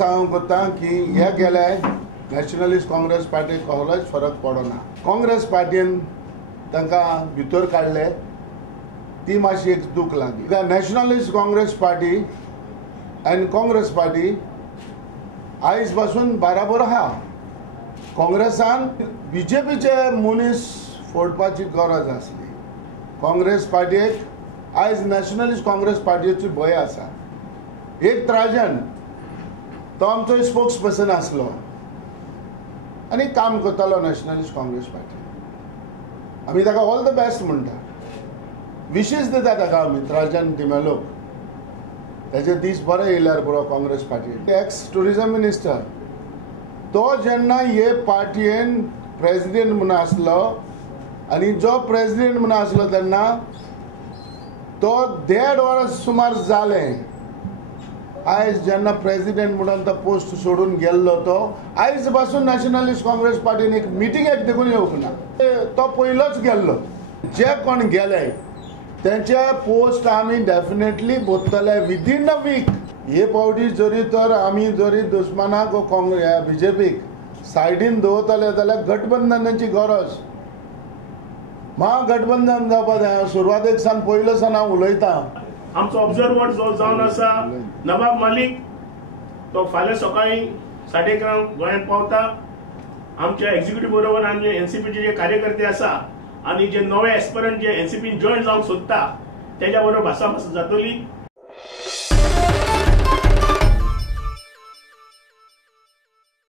सांगूंक कोत्ता की हे गेले नॅशनलिस्ट काँग्रेस पार्टीक कसलोच फरक पडना. काँग्रेस पार्टीन तांकां भितर काडले ती मातशी एक दूख लागली. नॅशनलिस्ट काँग्रेस पार्टी आनी काँग्रेस पार्टी आयज पासून बराबर आहा. काँग्रेसान बीजेपीचे मनीस फोडपाची गरज आसली. काँग्रेस पार्टीक आयज नॅशनलिस्ट काँग्रेस पार्टीची भंय आसा. एक राजन तो आमचो स्पोक्स पर्सन आसलो आनी काम करतालो नॅशनलिस्ट काँग्रेस पार्टी. आमी ताका ऑल द बेस्ट म्हणटा, विशीस दिता ताका आमी राजन दिमेलोक. ताचे दीस बरे येयल्यार पुरो Congress party. X tourism minister तो जेन्ना हे पार्टयेन प्रेसिडेंट म्हणून आसलो आनी जो प्रेसिडेंट म्हणून आसलो तेन्ना तो 1.5 वर्स सुमार जालें. आयज जेन्ना प्रेसिडेंट म्हणून तो पोस्ट सोडून गेल्लो तो आयज पासून नॅशनलिस्ट काँग्रेस पार्टीन एक मिटिंगेक देखून येवंक ना. तो पयलोच गेल्लो. जे कोण गेले त्यांचे पोस्ट आमी डेफिनेटली भरतले विदीन अ वीक. हे पावटी जरी तर आमी जरी दुस्मानाक काँग्रेस बीजेपीक सायडीन दवरतले जाल्यार गठबंधनाची गरज. महागठबंधन जावपा जाय. सुरवातेक सान पयलो सान हांव उलयतां. आमचो ऑब्जर्वर जो जावन आसा नवाब मालिक तो फाल्यां सकाळीं 11:30 गोंयांत पावता. आमच्या एक्झिक्युटिव्ह बरोबर आनी एनसीपीचे जे कार्यकर्ते आसा आनी जे नवे एस्पिरंट जे एनसीपीन जॉयन जावंक सोदता तेज्या बरोबर भासाभास जातली.